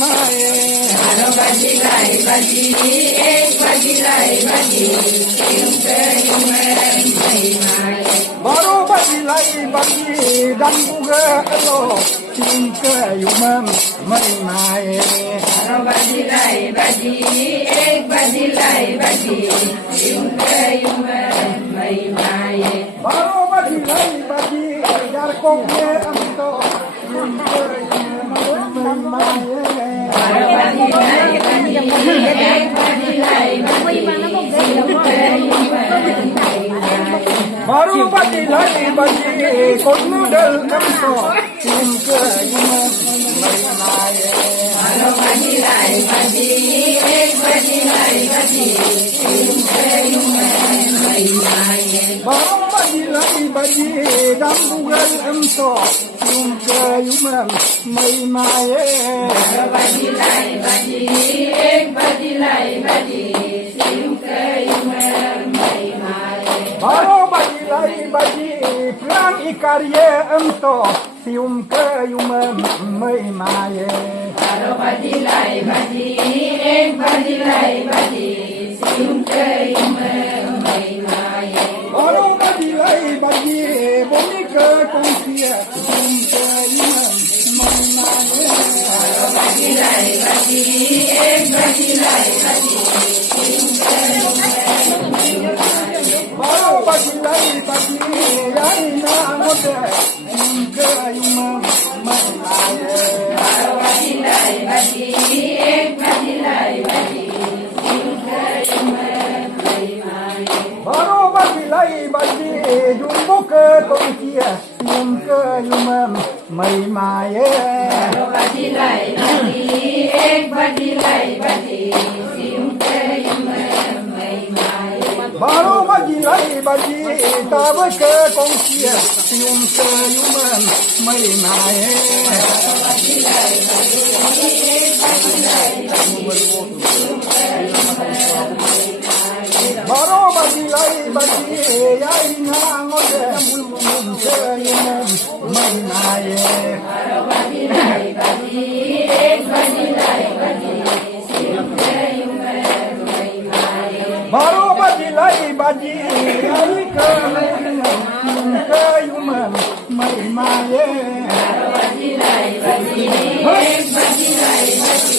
माये बदिलाई बदी एक बदिलाई बदी baru badiलाई badi dan juga lo tingke yumam mai mai बदिलाई बदी एक बदिलाई बदी मई माये baru badiलाई badi dar kokye amto tingke yumam mai बदिलाई बदी एक बदिलाई बदी baru badiलाई badi kot model amto tingke yumam mai mai बदिलाई बदी एक बदिलाई बदी मई माये baru badiलाई badi dan juga amto tingke yumam mai mai बदिलाई बदी एक बदिलाई बदी मई माये baru badiलाई badi perang ikarye ento sium ke yumam mai mai बदिलाई बदी एक बदिलाई बदी मई माये baru badiलाई badi bumi ke kongsia sium ke yumam mai mai बदिलाई बदी एक बदिलाई बदी baru badiलाई badi yai na ngode sium ke yumam mai mai बदिलाई बदी एक बदिलाई बदी मई माये baru badiलाई badi jumbo ke kongsia sium ke yumam mai mai बदिलाई बदी एक बदिलाई बदी मई माये baru badiलाई badi tab ke kongsia sium ke yumam mai mai baru badiलाई badi yai na ngode sium ke yumam mai mai बदिलाई बदी एक बदिलाई बदी मई माये baru badiलाई badi yai ke sium ke yumam mai mai बदिलाई बदी एक बदिलाई बदी